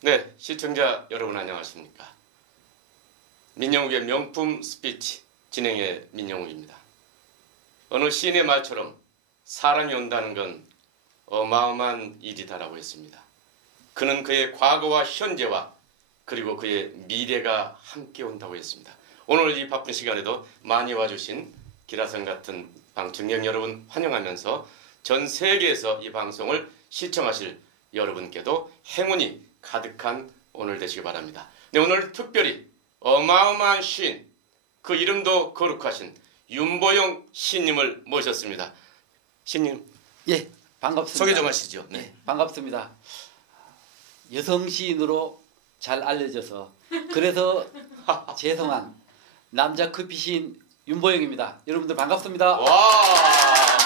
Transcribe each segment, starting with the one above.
네, 시청자 여러분 안녕하십니까. 민영욱의 명품 스피치 진행의 민영욱입니다. 어느 시인의 말처럼 사람이 온다는 건 어마어마한 일이다라고 했습니다. 그는 그의 과거와 현재와 그리고 그의 미래가 함께 온다고 했습니다. 오늘 이 바쁜 시간에도 많이 와주신 기라성 같은 방청객 여러분 환영하면서 전 세계에서 이 방송을 시청하실 여러분께도 행운이 가득한 오늘 되시기 바랍니다. 네, 오늘 특별히 어마어마한 시인, 그 이름도 거룩하신 윤보영 시인님을 모셨습니다. 시인님, 예, 반갑습니다. 소개 좀 하시죠. 네. 예, 반갑습니다. 여성 시인으로 잘 알려져서 그래서 죄송한 남자 커피 시인 윤보영입니다. 여러분들 반갑습니다. 와.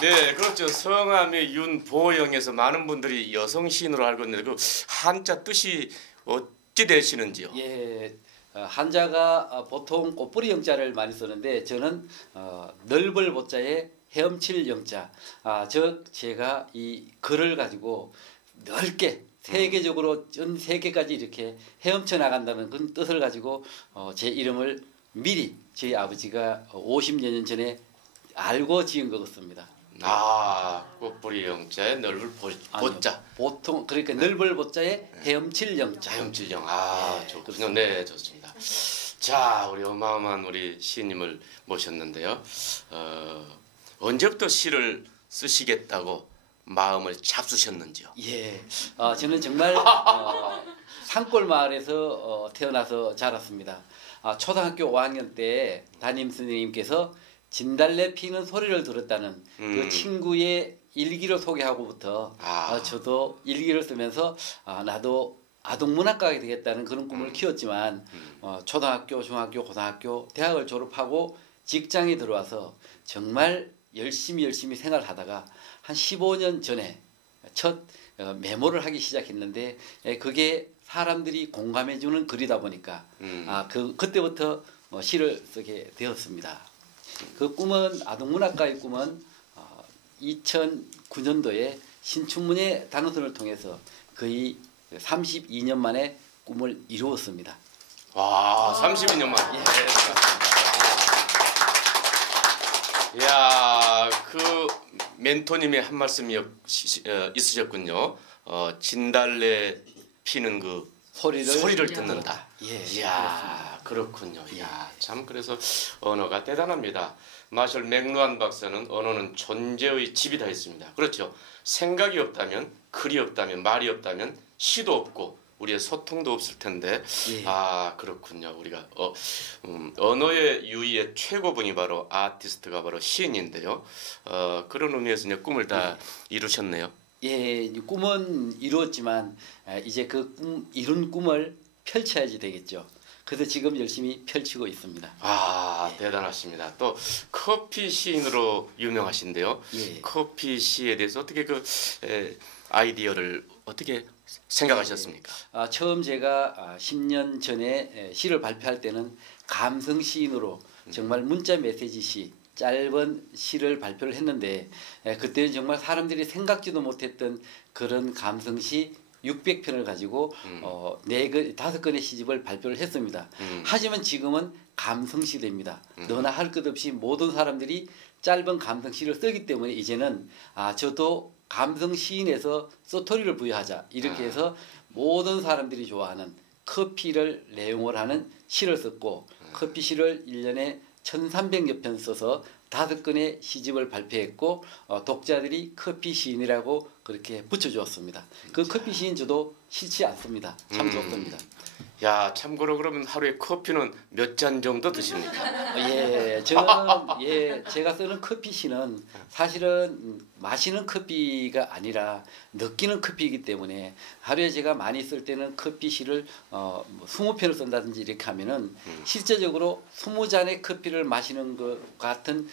네, 그렇죠. 성함이 윤보영에서 많은 분들이 여성 시인으로 알고 있는데 그 한자 뜻이 어찌 되시는지요? 예, 한자가 보통 꽃뿌리 영자를 많이 쓰는데 저는 넓을 보자에 헤엄칠 영자. 즉 제가 이 글을 가지고 넓게 세계적으로 전 세계까지 이렇게 헤엄쳐 나간다는 그런 뜻을 가지고 제 이름을 미리 저희 아버지가 50여 년 전에 알고 지은 것 같습니다. 꽃뿌리 영자에 넓을 보자. 보통 그러니까 넓을 보자에 헤엄칠 영자. 헤엄칠 영. 네, 좋군요. 네, 좋습니다. 자, 우리 어마어마한 우리 시인님을 모셨는데요. 언제부터 시를 쓰시겠다고 마음을 잡수셨는지요? 예, 저는 정말 산골 마을에서 태어나서 자랐습니다. 초등학교 5학년 때 담임 선생님께서 진달래 피는 소리를 들었다는 그 친구의 일기를 소개하고부터 저도 일기를 쓰면서 나도 아동문학가가 되겠다는 그런 꿈을 키웠지만 초등학교, 중학교, 고등학교, 대학을 졸업하고 직장에 들어와서 정말 열심히 생활하다가 한 15년 전에 첫 메모를 하기 시작했는데 그게 사람들이 공감해주는 글이다 보니까 그때부터 시를 쓰게 되었습니다. 그 꿈은 아동문학가의 꿈은 2009년도에 신춘문예 단오선을 통해서 거의 32년 만에 꿈을 이루었습니다. 와, 32년 만. 예. 이야, 그 멘토님의 한 말씀이 있으셨군요. 진달래 피는 그 소리를 듣는다. 예, 이야, 그렇군요. 이야, 참 그래서 언어가 대단합니다. 마셜 맥루한 박사는 언어는 존재의 집이다 했습니다. 그렇죠. 생각이 없다면, 글이 없다면, 말이 없다면 시도 없고 우리의 소통도 없을 텐데 그렇군요. 우리가 언어의 유희의 최고분이 바로 아티스트가 바로 시인인데요. 그런 의미에서 이제 꿈을 다 이루셨네요. 예, 꿈은 이루었지만 이제 그 이룬 꿈을 펼쳐야지 되겠죠. 그래서 지금 열심히 펼치고 있습니다. 대단하십니다. 또 커피 시인으로 유명하신데요. 예. 커피 시에 대해서 어떻게 아이디어를 어떻게 생각하셨습니까? 처음 제가 10년 전에 시를 발표할 때는 감성 시인으로 정말 문자 메시지 시 짧은 시를 발표를 했는데 그때는 정말 사람들이 생각지도 못했던 그런 감성시 600편을 가지고 5건의 시집을 발표를 했습니다. 하지만 지금은 감성시대입니다. 너나 할 것 없이 모든 사람들이 짧은 감성시를 쓰기 때문에 이제는 저도 감성시인에서 소토리를 부여하자 이렇게 해서 모든 사람들이 좋아하는 커피를 내용을 하는 시를 썼고 커피 시를 1년에 1300여 편 써서 5건의 시집을 발표했고 독자들이 커피 시인이라고 그렇게 붙여주었습니다. 그 커피 시인 저도 싫지 않습니다. 참 좋습니다. 야, 참고로 그러면 하루에 커피는 몇 잔 정도 드십니까? 저는 제가 쓰는 커피 시는 사실은 마시는 커피가 아니라 느끼는 커피이기 때문에 하루에 제가 많이 쓸 때는 커피 시를 20편을 쓴다든지 이렇게 하면은 실제적으로 20잔의 커피를 마시는 것 같은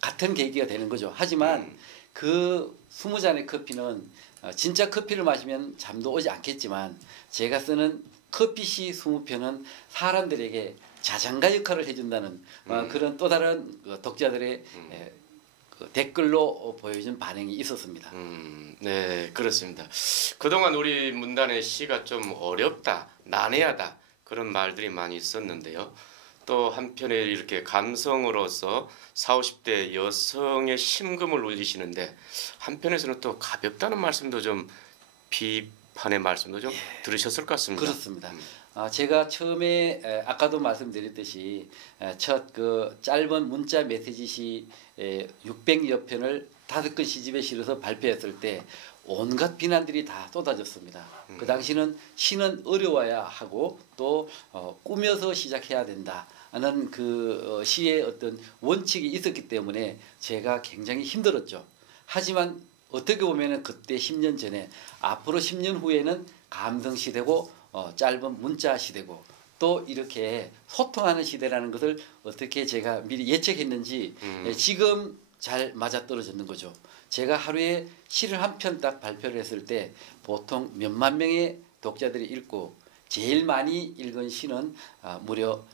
같은 계기가 되는 거죠. 하지만 그 20잔의 커피는 진짜 커피를 마시면 잠도 오지 않겠지만 제가 쓰는 커피시 20편은 사람들에게 자장가 역할을 해준다는 그런 또 다른 독자들의 그 댓글로 보여준 반응이 있었습니다. 네, 그렇습니다. 그동안 우리 문단의 시가 좀 어렵다, 난해하다 그런 말들이 많이 있었는데요. 또 한편에 이렇게 감성으로서 40, 50대 여성의 심금을 울리시는데 한편에서는 또 가볍다는 말씀도 좀 비판의 말씀도 좀 들으셨을 것 같습니다. 그렇습니다. 제가 처음에 아까도 말씀드렸듯이 첫 그 짧은 문자 메시지 시 600여 편을 5권 시집에 실어서 발표했을 때 온갖 비난들이 다 쏟아졌습니다. 그 당시는 시는 어려워야 하고 또 꾸며서 시작해야 된다는 그 시의 어떤 원칙이 있었기 때문에 제가 굉장히 힘들었죠. 하지만 어떻게 보면은 그때 10년 전에 앞으로 10년 후에는 감성 시대고 짧은 문자 시대고 또 이렇게 소통하는 시대라는 것을 어떻게 제가 미리 예측했는지 지금 잘 맞아떨어졌는 거죠. 제가 하루에 시를 한 편 딱 발표를 했을 때 보통 몇만 명의 독자들이 읽고 제일 많이 읽은 시는 무려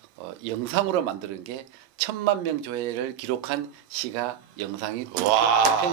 영상으로 만드는 게 1000만 명 조회를 기록한 시가 영상이 와,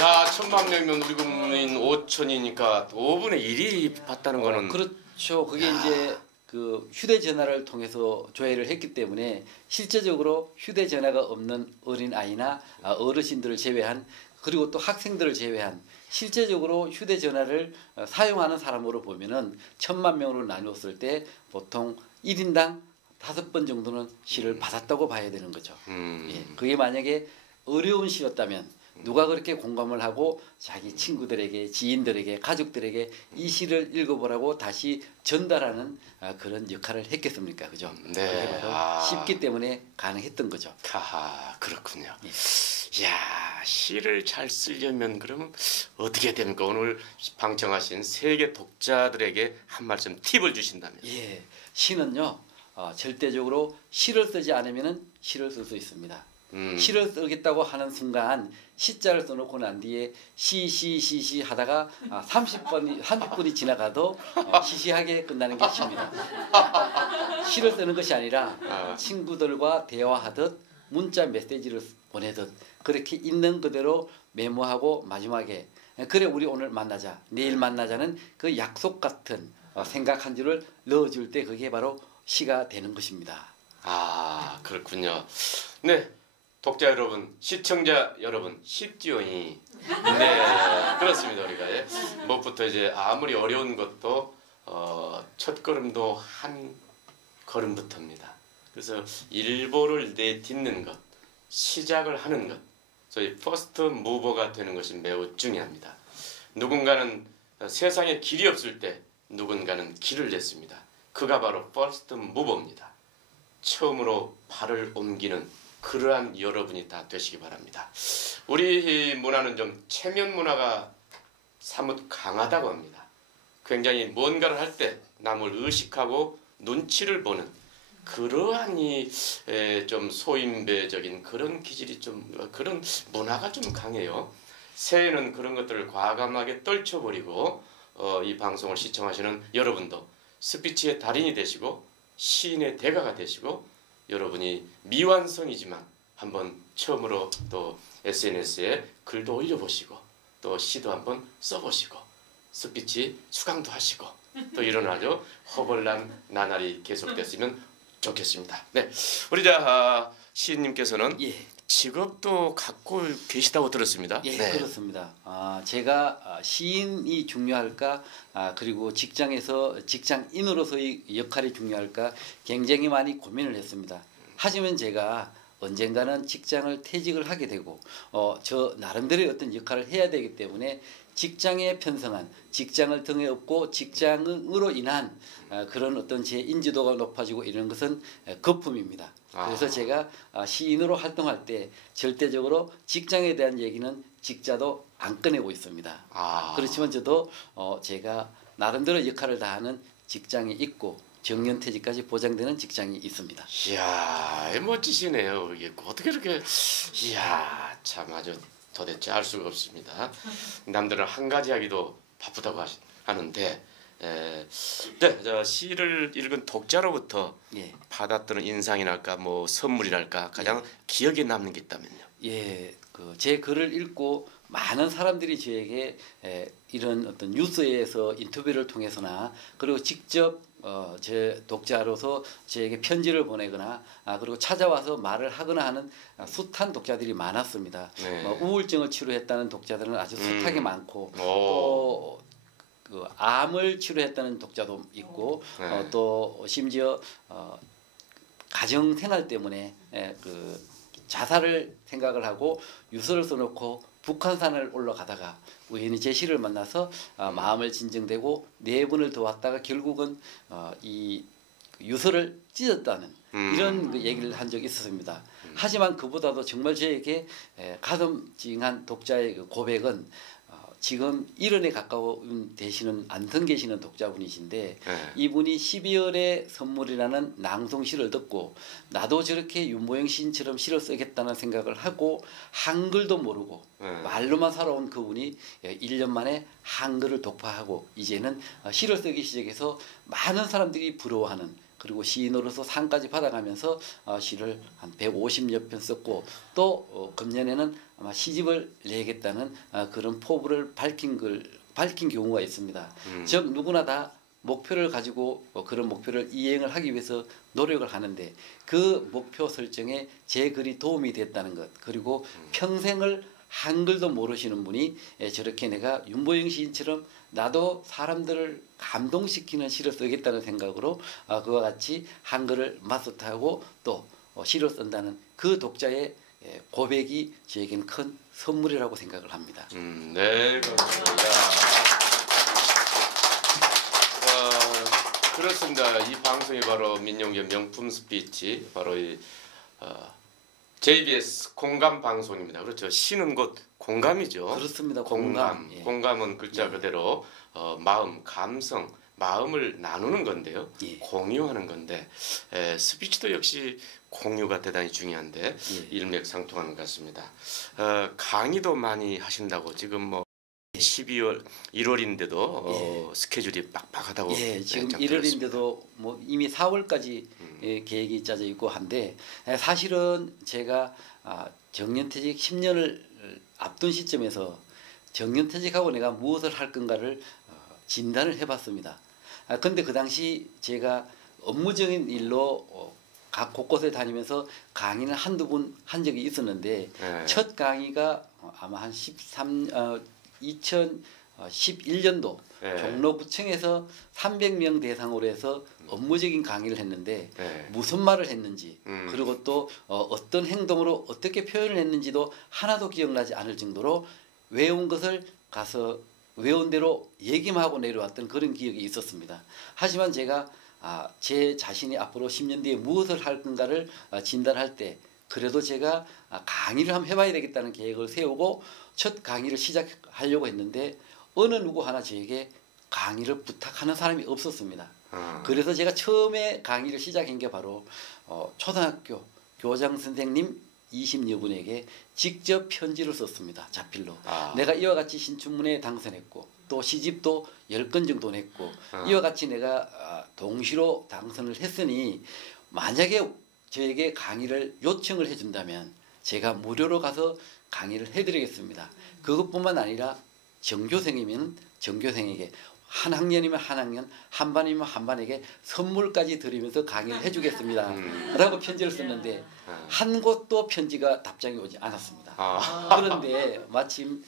야, 1000만 명이면 우리 국민 5천이니까 5분의 1이 봤다는 거는 그렇죠. 그게 이제 그 휴대전화를 통해서 조회를 했기 때문에 실제적으로 휴대전화가 없는 어린아이나 어르신들을 제외한 그리고 또 학생들을 제외한 실제적으로 휴대전화를 사용하는 사람으로 보면은 1000만 명으로 나누었을 때 보통 1인당 5번 정도는 시를 받았다고 봐야 되는 거죠. 예, 그게 만약에 어려운 시였다면 누가 그렇게 공감을 하고 자기 친구들에게, 지인들에게, 가족들에게 이 시를 읽어보라고 다시 전달하는 그런 역할을 했겠습니까, 그죠? 네. 그게 바로 쉽기 때문에 가능했던 거죠. 하, 그렇군요. 예. 야, 시를 잘 쓰려면 그러면 어떻게 됩니까? 오늘 방청하신 세계 독자들에게 한 말씀 팁을 주신다면. 예, 시는요 절대적으로 시를 쓰지 않으면은 시를 쓸 수 있습니다. 시를 쓰겠다고 하는 순간 시자를 써놓고 난 뒤에 시 하다가 30분이 지나가도 시시하게 끝나는 게 시입니다. 시를 쓰는 것이 아니라 친구들과 대화하듯 문자 메시지를 보내듯 그렇게 있는 그대로 메모하고 마지막에 그래 우리 오늘 만나자 내일 만나자는 그 약속 같은 생각 한 줄을 넣어줄 때 그게 바로 시가 되는 것입니다. 아, 그렇군요. 네, 독자 여러분, 시청자 여러분, 쉽디오니. 네, 그렇습니다. 우리가 무엇부터 이제 아무리 어려운 것도 첫 걸음도 한 걸음부터입니다. 그래서 일보를 내딛는 것, 시작을 하는 것, 저희 퍼스트 무버가 되는 것이 매우 중요합니다. 누군가는 세상에 길이 없을 때 누군가는 길을 냈습니다. 그가 바로 퍼스트 무버입니다. 처음으로 발을 옮기는 그러한 여러분이 다 되시기 바랍니다. 우리 문화는 좀 체면 문화가 사뭇 강하다고 합니다. 굉장히 뭔가를 할 때 남을 의식하고 눈치를 보는 그러한 좀 소인배적인 그런 기질이 좀 그런 문화가 좀 강해요. 새해는 그런 것들을 과감하게 떨쳐버리고 이 방송을 시청하시는 여러분도 스피치의 달인이 되시고 시인의 대가가 되시고 여러분이 미완성이지만 한번 처음으로 또 SNS에 글도 올려보시고 또 시도 한번 써보시고 스피치 수강도 하시고 또 이런 아주 허벌난 나날이 계속됐으면 좋겠습니다. 네, 우리 시인님께서는 직업도 갖고 계시다고 들었습니다. 예, 네. 그렇습니다. 제가 시인이 중요할까 그리고 직장에서 직장인으로서의 역할이 중요할까 굉장히 많이 고민을 했습니다. 하지만 제가 언젠가는 직장을 퇴직을 하게 되고 저 나름대로의 어떤 역할을 해야 되기 때문에 직장에 편성한 직장을 등에 업고 직장으로 인한 그런 어떤 제 인지도가 높아지고 이런 것은 거품입니다. 그래서 제가 시인으로 활동할 때 절대적으로 직장에 대한 얘기는 직자도 안 꺼내고 있습니다. 그렇지만 저도 제가 나름대로 역할을 다하는 직장이 있고 정년퇴직까지 보장되는 직장이 있습니다. 이야, 멋지시네요. 이게 어떻게 이렇게 이야, 참 아주 도대체 알 수가 없습니다. 남들은 한 가지 하기도 바쁘다고 하는데 네, 저 시를 읽은 독자로부터 예. 받았던 인상이랄까 뭐 선물이랄까 가장 기억에 남는 게 있다면요. 예, 그 제 글을 읽고 많은 사람들이 저에게 이런 어떤 뉴스에서 인터뷰를 통해서나 그리고 직접 제 독자로서 저에게 편지를 보내거나 그리고 찾아와서 말을 하거나 하는 숱한 독자들이 많았습니다. 네. 우울증을 치료했다는 독자들은 아주 숱하게 많고 오. 또 그 암을 치료했다는 독자도 있고 네. 또 심지어 가정 생활 때문에 그 자살을 생각을 하고 유서를 써놓고 북한산을 올라가다가 우연히 제 시를 만나서 마음을 진정되고 4번을 더 왔다가 결국은 이 유서를 찢었다는 이런 그 얘기를 한 적이 있었습니다. 하지만 그보다도 정말 저에게 가슴 찡한 독자의 그 고백은 지금 1원에 가까운 되시는 안성 계시는 독자분이신데 네. 이분이 12월의 선물이라는 낭송시를 듣고 나도 저렇게 윤모영 시인처럼 시를 쓰겠다는 생각을 하고 한글도 모르고 말로만 살아온 그분이 1년 만에 한글을 독파하고 이제는 시를 쓰기 시작해서 많은 사람들이 부러워하는 그리고 시인으로서 상까지 받아가면서 시를 한 150여 편 썼고 또 금년에는 아마 시집을 내겠다는 그런 포부를 밝힌 경우가 있습니다. 즉 누구나 다 목표를 가지고 그런 목표를 이행을 하기 위해서 노력을 하는데 그 목표 설정에 제 글이 도움이 됐다는 것 그리고 평생을 한글도 모르시는 분이 저렇게 내가 윤보영 시인처럼 나도 사람들을 감동시키는 시를 쓰겠다는 생각으로 그와 같이 한글을 마스터하고 또 시를 쓴다는 그 독자의 고백이 저에게는 큰 선물이라고 생각을 합니다. 네, 그렇습니다. 그렇습니다. 이 방송이 바로 민영의 명품 스피치, 바로 이 JBS 공감 방송입니다. 그렇죠. 시는 곧 공감이죠. 그렇습니다. 공감. 예. 공감은 글자 그대로 마음, 감성, 마음을 나누는 건데요. 예. 공유하는 건데 스피치도 역시 공유가 대단히 중요한데 일맥상통하는 것 같습니다. 강의도 많이 하신다고 지금 뭐 12월 1월인데도 스케줄이 빡빡하다고. 지금 네, 1월인데도 뭐 이미 4월까지 계획이 짜져 있고 한데 사실은 제가 정년퇴직 10년을 앞둔 시점에서 정년퇴직하고 내가 무엇을 할 건가를 진단을 해봤습니다. 근데 그 당시 제가 업무적인 일로 각 곳곳에 다니면서 강의는 한두 번 한 적이 있었는데 첫 강의가 아마 한 2011년도 종로구청에서 300명 대상으로 해서 업무적인 강의를 했는데 무슨 말을 했는지 그리고 또 어떤 행동으로 어떻게 표현을 했는지도 하나도 기억나지 않을 정도로 외운 것을 가서 외운 대로 얘기만 하고 내려왔던 그런 기억이 있었습니다. 하지만 제가 제 자신이 앞으로 10년 뒤에 무엇을 할 건가를 진단할 때 그래도 제가 강의를 한번 해봐야 되겠다는 계획을 세우고 첫 강의를 시작하려고 했는데 어느 누구 하나 저에게 강의를 부탁하는 사람이 없었습니다. 그래서 제가 처음에 강의를 시작한 게 바로 초등학교 교장 선생님 20여 분에게 직접 편지를 썼습니다. 자필로. 내가 이와 같이 신춘문예에 당선했고 또 시집도 10권 정도 냈고 이와 같이 내가 동시로 당선을 했으니 만약에 저에게 강의를 요청을 해준다면 제가 무료로 가서 강의를 해드리겠습니다. 그것뿐만 아니라 전교생이면 전교생에게 한 학년이면 한 학년, 한 반이면 한 반에게 선물까지 드리면서 강의를 해주겠습니다. 라고 편지를 썼는데 한 곳도 편지가 답장이 오지 않았습니다. 그런데 마침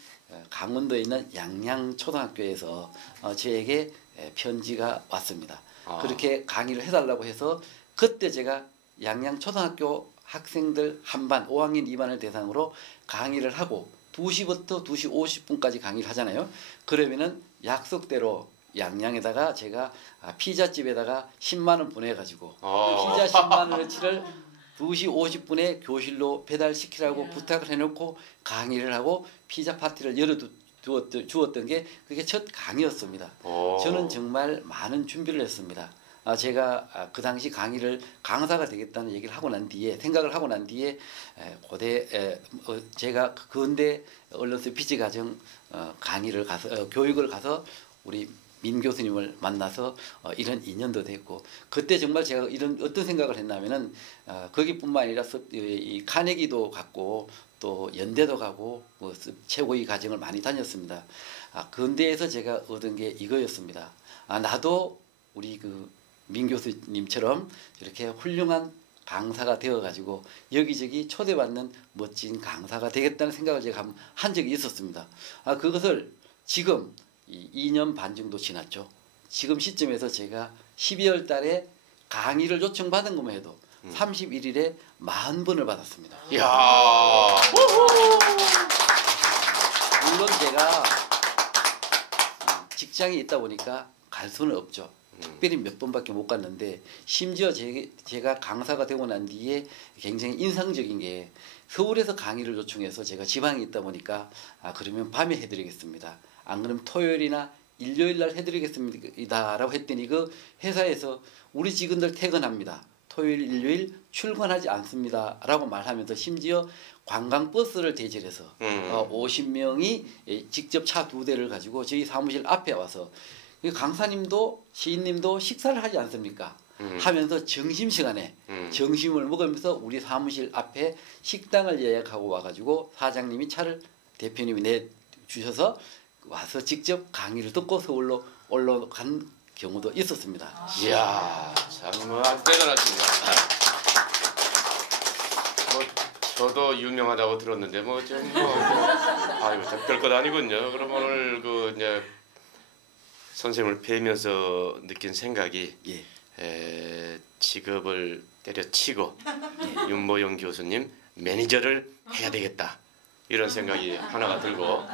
강원도에 있는 양양초등학교에서 저에게 편지가 왔습니다. 그렇게 강의를 해달라고 해서 그때 제가 양양초등학교 학생들 한 반, 5학년 2반을 대상으로 강의를 하고 2시부터 2시 50분까지 강의를 하잖아요. 그러면은 약속대로 양양에다가 제가 피자집에다가 10만 원 보내가지고 피자 10만 원어치를 2시 50분에 교실로 배달시키라고 부탁을 해놓고 강의를 하고 피자 파티를 주었던 게 그게 첫 강의였습니다. 저는 정말 많은 준비를 했습니다. 제가 그 당시 강사가 되겠다는 얘기를 하고 난 뒤에 생각을 하고 난 뒤에 제가 근대 언론 스피치 과정 강의를 가서 교육을 가서 우리 민 교수님을 만나서 이런 인연도 됐고 그때 정말 제가 이런 어떤 생각을 했냐면은 거기뿐만 아니라 이 카네기도 갔고 또 연대도 가고 뭐 최고의 과정을 많이 다녔습니다. 그런데에서 제가 얻은 게 이거였습니다. 나도 우리 그 민 교수님처럼 이렇게 훌륭한 강사가 되어가지고 여기저기 초대받는 멋진 강사가 되겠다는 생각을 제가 한 적이 있었습니다. 그것을 지금 2년 반 정도 지났죠. 지금 시점에서 제가 12월 달에 강의를 요청받은 것만 해도 31일에 40번을 받았습니다. 이야. 물론 제가 직장에 있다 보니까 갈 수는 없죠. 특별히 몇 번밖에 못 갔는데 심지어 제가 강사가 되고 난 뒤에 굉장히 인상적인 게 서울에서 강의를 요청해서 제가 지방에 있다 보니까 그러면 밤에 해드리겠습니다. 안 그러면 토요일이나 일요일 날 해드리겠습니다 라고 했더니 그 회사에서 우리 직원들 퇴근합니다. 토요일 일요일 출근하지 않습니다 라고 말하면서 심지어 관광버스를 대절해서 50명이 직접 차 2대를 가지고 저희 사무실 앞에 와서 강사님도 시인님도 식사를 하지 않습니까? 하면서 점심시간에 점심을 먹으면서 우리 사무실 앞에 식당을 예약하고 와가지고 사장님이 차를 대표님이 내주셔서 와서 직접 강의를 듣고 서울로 올라간 경우도 있었습니다. 이야, 정말 대단하십니다. 뭐 저도 유명하다고 들었는데 아이고 별것 아니군요. 그럼 오늘 그 이제 선생님을 뵈면서 느낀 생각이 직업을 때려치고 윤보영 교수님 매니저를 해야 되겠다 이런 생각이 하나가 들고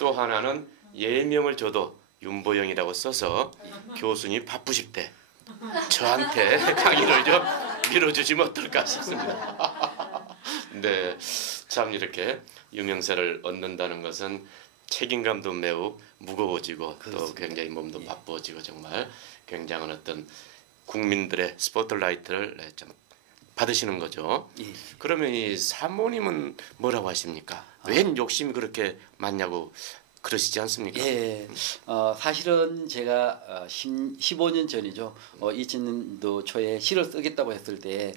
또 하나는 예명을 저도 윤보영이라고 써서 교수님 바쁘실 때 저한테 강의를 좀 밀어주시면 어떨까 싶습니다. 네, 참 이렇게 유명세를 얻는다는 것은 책임감도 매우 무거워지고 그렇습니다. 또 굉장히 몸도 바빠지고 정말 굉장한 어떤 국민들의 스포트라이트를 좀 받으시는 거죠. 그러면 이 사모님은 뭐라고 하십니까? 웬 욕심이 그렇게 많냐고 그러시지 않습니까? 사실은 제가 15년 전이죠. 2000년도 초에 시를 쓰겠다고 했을 때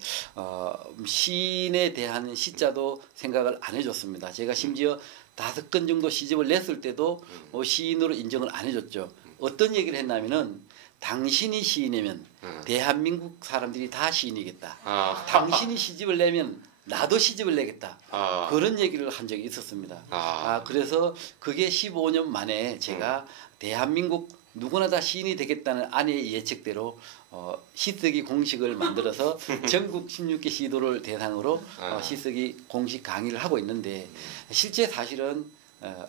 시인에 대한 시자도 생각을 안 해줬습니다. 제가 심지어 5권 정도 시집을 냈을 때도 시인으로 인정을 안 해줬죠. 어떤 얘기를 했냐면은 당신이 시인이면 대한민국 사람들이 다 시인이겠다. 당신이 시집을 내면 나도 시집을 내겠다. 그런 얘기를 한 적이 있었습니다. 그래서 그게 15년 만에 제가 대한민국 누구나 다 시인이 되겠다는 아내의 예측대로 시쓰기 공식을 만들어서 전국 16개 시도를 대상으로 시쓰기 공식 강의를 하고 있는데 실제 사실은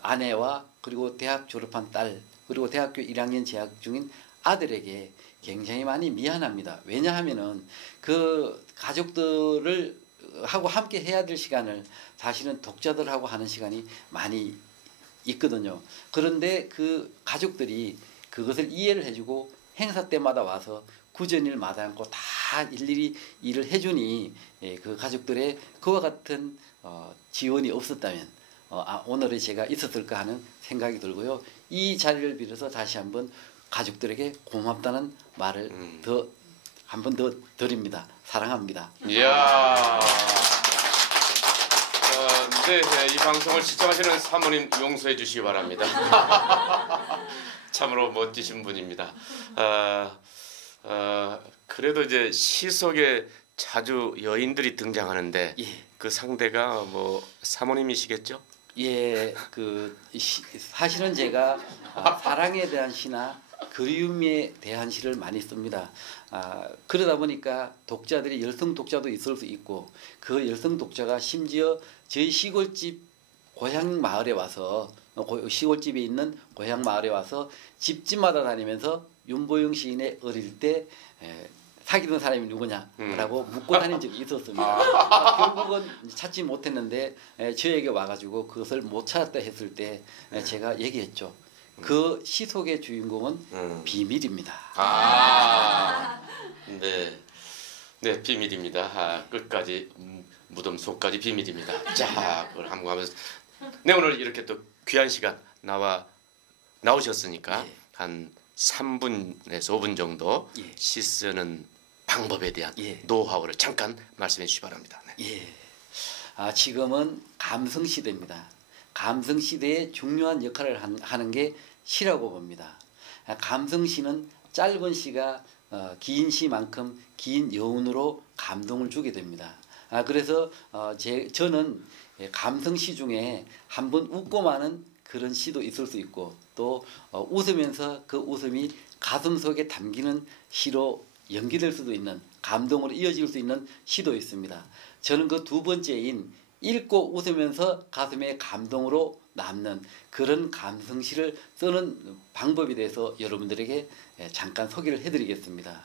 아내와 그리고 대학 졸업한 딸 그리고 대학교 1학년 재학 중인 아들에게 굉장히 많이 미안합니다. 왜냐하면은 그 가족들을 하고 함께 해야 될 시간을 사실은 독자들하고 하는 시간이 많이 있거든요. 그런데 그 가족들이 그것을 이해를 해주고 행사 때마다 와서 구전일 마다 않고 다 일일이 일을 해주니 그 가족들의 그와 같은 지원이 없었다면 오늘의 제가 있었을까 하는 생각이 들고요. 이 자리를 빌어서 다시 한번 가족들에게 고맙다는 말을 한 번 더 드립니다. 사랑합니다. 이야. 네, 이 방송을 시청하시는 사모님 용서해 주시기 바랍니다. 참으로 멋지신 분입니다. 그래도 이제 시 속에 자주 여인들이 등장하는데 그 상대가 뭐 사모님이시겠죠? 사실은 제가 사랑에 대한 시나 그리움에 대한 시를 많이 씁니다. 그러다 보니까 독자들이 여성 독자도 있을 수 있고 그 여성 독자가 심지어 저희 시골집 고향 마을에 와서 시골집에 있는 고향 마을에 와서 집집마다 다니면서 윤보영 시인의 어릴 때 사귀던 사람이 누구냐라고 묻고 다닌 적이 있었습니다. 결국은 찾지 못했는데 저에게 와가지고 그것을 못 찾았다 했을 때 제가 얘기했죠. 그 시 속의 주인공은 비밀입니다. 네, 비밀입니다. 끝까지 무덤 속까지 비밀입니다. 자, 그걸 한번 하면서 오늘 이렇게 또 귀한 시간 나오셨으니까 한 3분에서 5분 정도 예. 시 쓰는 방법에 대한 예. 노하우를 잠깐 말씀해 주시기 바랍니다. 네. 예. 지금은 감성 시대입니다. 감성 시대에 중요한 역할을 하는 게 시라고 봅니다. 감성 시는 짧은 시가 긴 시만큼 긴 여운으로 감동을 주게 됩니다. 그래서 저는 감성 시 중에 한번 웃고 마는 그런 시도 있을 수 있고 또 웃으면서 그 웃음이 가슴 속에 담기는 시로 연기될 수도 있는 감동으로 이어질 수 있는 시도 있습니다. 저는 그 두 번째인 읽고 웃으면서 가슴에 감동으로 남는 그런 감성시를 쓰는 방법에 대해서 여러분들에게 잠깐 소개를 해드리겠습니다.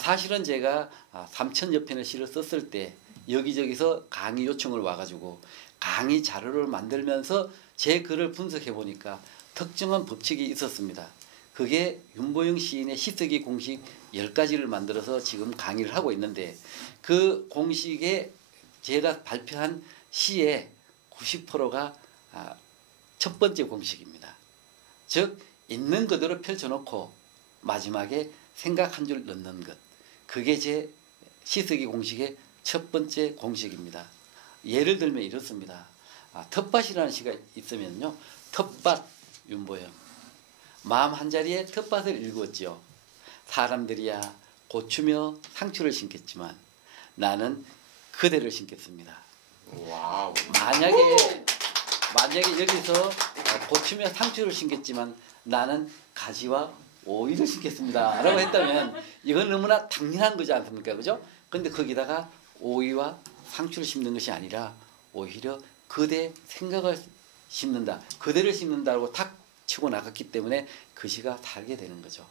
사실은 제가 3,000여 편의 시를 썼을 때 여기저기서 강의 요청을 와가지고 강의 자료를 만들면서 제 글을 분석해 보니까 특정한 법칙이 있었습니다. 그게 윤보영 시인의 시쓰기 공식 10가지를 만들어서 지금 강의를 하고 있는데 그 공식에 제가 발표한 시의 90%가 첫 번째 공식입니다. 즉 있는 그대로 펼쳐놓고 마지막에 생각 한 줄 넣는 것. 그게 제 시쓰기 공식의 첫 번째 공식입니다. 예를 들면 이렇습니다. 텃밭이라는 시가 있으면요. 텃밭 윤보영. 마음 한자리에 텃밭을 읽었지요. 사람들이야 고추며 상추를 심겠지만 나는 그대를 심겠습니다. 와우. 만약에 여기서 고추며 상추를 심겠지만 나는 가지와 오이를 심겠습니다. 라고 했다면 이건 너무나 당연한 거지 않습니까? 그죠? 근데 거기다가 오이와 상추를 심는 것이 아니라 오히려 그대 생각을 심는다. 그대를 심는다고 탁 치고 나갔기 때문에 그 시가 살게 되는 거죠.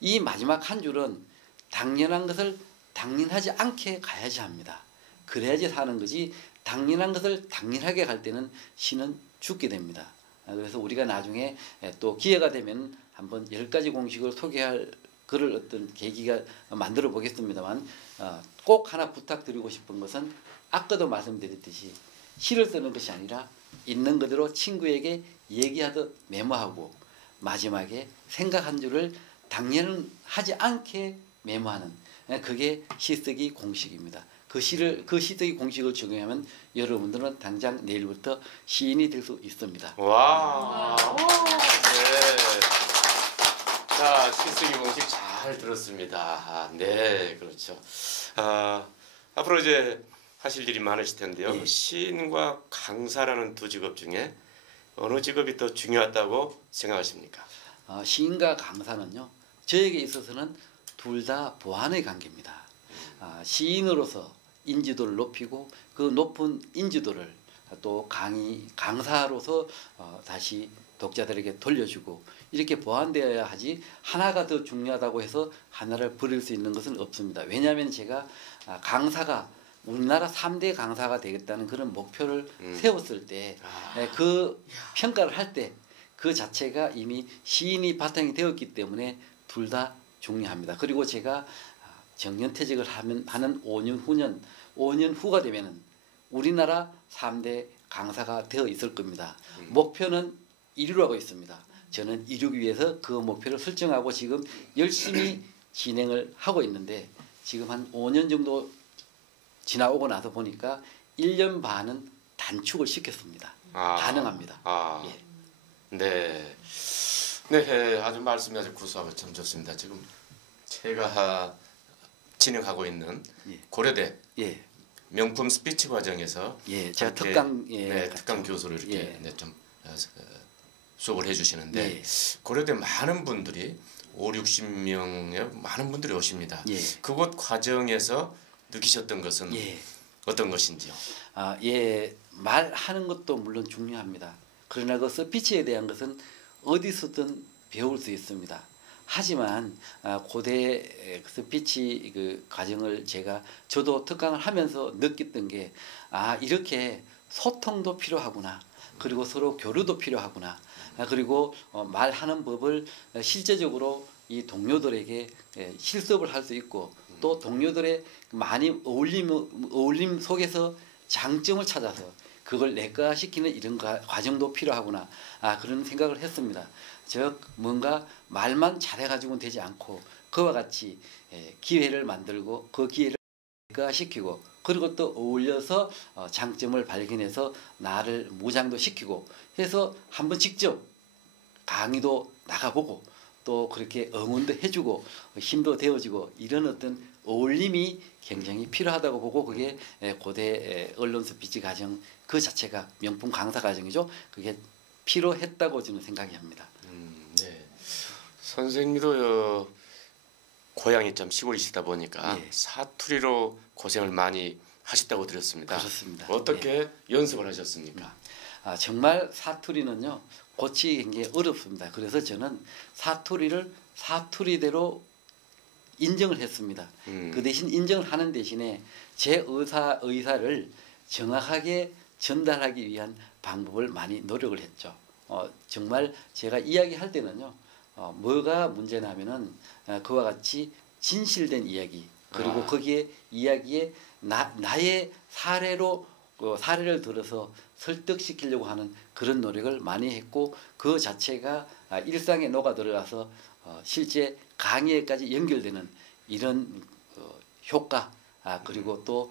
이 마지막 한 줄은 당연한 것을 당연하지 않게 가야지 합니다. 그래야지 사는 거지 당연한 것을 당연하게 갈 때는 시는 죽게 됩니다. 그래서 우리가 나중에 또 기회가 되면 한번 10가지 공식을 소개할 그럴 어떤 계기가 만들어 보겠습니다만 꼭 하나 부탁드리고 싶은 것은 아까도 말씀드렸듯이 시를 쓰는 것이 아니라 있는 그대로 친구에게 얘기하듯 메모하고 마지막에 생각 한 줄을 당연하지 않게 메모하는 그게 시쓰기 공식입니다. 그 시쓰기 공식을 적용하면 여러분들은 당장 내일부터 시인이 될 수 있습니다. 와. 네. 자, 시쓰기 공식 잘 들었습니다. 네, 그렇죠. 앞으로 이제 하실 일이 많으실 텐데요. 예. 시인과 강사라는 두 직업 중에 어느 직업이 더 중요하다고 생각하십니까? 시인과 강사는요. 저에게 있어서는 둘 다 보완의 관계입니다. 시인으로서 인지도를 높이고 그 높은 인지도를 또 강사로서 다시 독자들에게 돌려주고 이렇게 보완되어야 하지 하나가 더 중요하다고 해서 하나를 버릴 수 있는 것은 없습니다. 왜냐하면 제가 강사가 우리나라 3대 강사가 되겠다는 그런 목표를 세웠을 때 그 평가를 할 때 그 자체가 이미 시인이 바탕이 되었기 때문에 둘 다 중요합니다. 그리고 제가 정년퇴직을 하는 5년 후가 되면은 우리나라 3대 강사가 되어 있을 겁니다. 목표는 이루라고 있습니다. 저는 이루기 위해서 그 목표를 설정하고 지금 열심히 진행을 하고 있는데 지금 한 5년 정도 지나오고 나서 보니까 1년 반은 단축을 시켰습니다. 가능합니다. 예. 네. 네, 아주 말씀이 아주 구수하고 참 좋습니다. 지금 제가 진행하고 있는 예. 고려대 예. 명품 스피치 과정에서 제가 함께, 특강 특강 교수로 이렇게 좀 수업을 해주시는데 예. 고려대 많은 분들이 5, 60명의 많은 분들이 오십니다. 예. 그곳 과정에서 느끼셨던 것은 어떤 것인지요? 말하는 것도 물론 중요합니다. 그러나 그 스피치에 대한 것은 어디서든 배울 수 있습니다. 하지만 고대 스피치 그 과정을 저도 특강을 하면서 느꼈던 게 이렇게 소통도 필요하구나. 그리고 서로 교류도 필요하구나. 그리고 말하는 법을 실제적으로 이 동료들에게 실습을 할 수 있고 또 동료들의 많이 어울림 속에서 장점을 찾아서 그걸 내과시키는 이런 과정도 필요하구나. 그런 생각을 했습니다. 즉 뭔가 말만 잘해가지고는 되지 않고 그와 같이 기회를 만들고 그 기회를 시키고 그리고 또 어울려서 장점을 발견해서 나를 무장도 시키고 해서 한번 직접 강의도 나가보고 또 그렇게 응원도 해주고 힘도 되어지고 이런 어떤 어울림이 굉장히 필요하다고 보고 그게 고대 언론 스피치 과정 그 자체가 명품 강사 과정이죠. 그게 필요했다고 저는 생각이 합니다. 네. 선생님도 고향이 좀 시골이시다 보니까 예. 사투리로 고생을 많이 하셨다고 들었습니다. 그렇습니다. 어떻게 연습을 하셨습니까? 정말 사투리는요 고치기 굉장히 어렵습니다. 그래서 저는 사투리를 사투리대로 인정을 했습니다. 그 대신 인정을 하는 대신에 제 의사를 정확하게 전달하기 위한 방법을 많이 노력을 했죠. 정말 제가 이야기할 때는요 뭐가 문제냐면은 그와 같이 진실된 이야기 그리고 거기에 이야기에 나의 사례로 사례를 들어서 설득시키려고 하는 그런 노력을 많이 했고 그 자체가 일상에 녹아 들어가서 실제 강의에까지 연결되는 이런 효과 그리고 또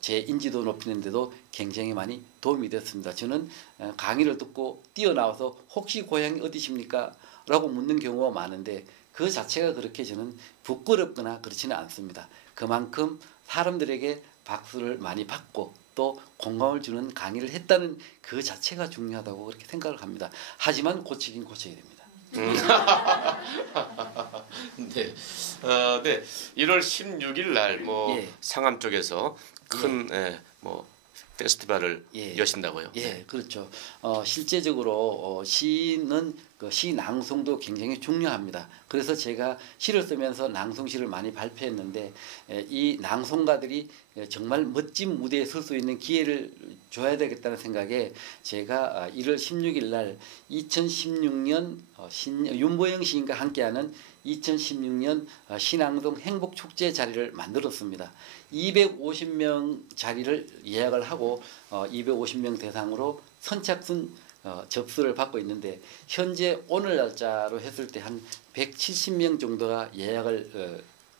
제 인지도 높이는 데도 굉장히 많이 도움이 됐습니다. 저는 강의를 듣고 뛰어나와서 혹시 고향이 어디십니까? 라고 묻는 경우가 많은데 그 자체가 그렇게 저는 부끄럽거나 그렇지는 않습니다. 그만큼 사람들에게 박수를 많이 받고 또 공감을 주는 강의를 했다는 그 자체가 중요하다고 그렇게 생각을 합니다. 하지만 고치긴 고쳐야 됩니다. 네. 네. 1월 16일 날 예. 상암 쪽에서 큰 페스티벌을 여신다고요. 예, 그렇죠. 실제적으로 시는 시 낭송도 굉장히 중요합니다. 그래서 제가 시를 쓰면서 낭송시를 많이 발표했는데 이 낭송가들이 정말 멋진 무대에 설 수 있는 기회를 줘야 되겠다는 생각에 제가 1월 16일 날 2016년 윤보영 시인과 함께하는 2016년 시낭송 행복축제 자리를 만들었습니다. 250명 자리를 예약을 하고 250명 대상으로 선착순 접수를 받고 있는데 현재 오늘 날짜로 했을 때 한 170명 정도가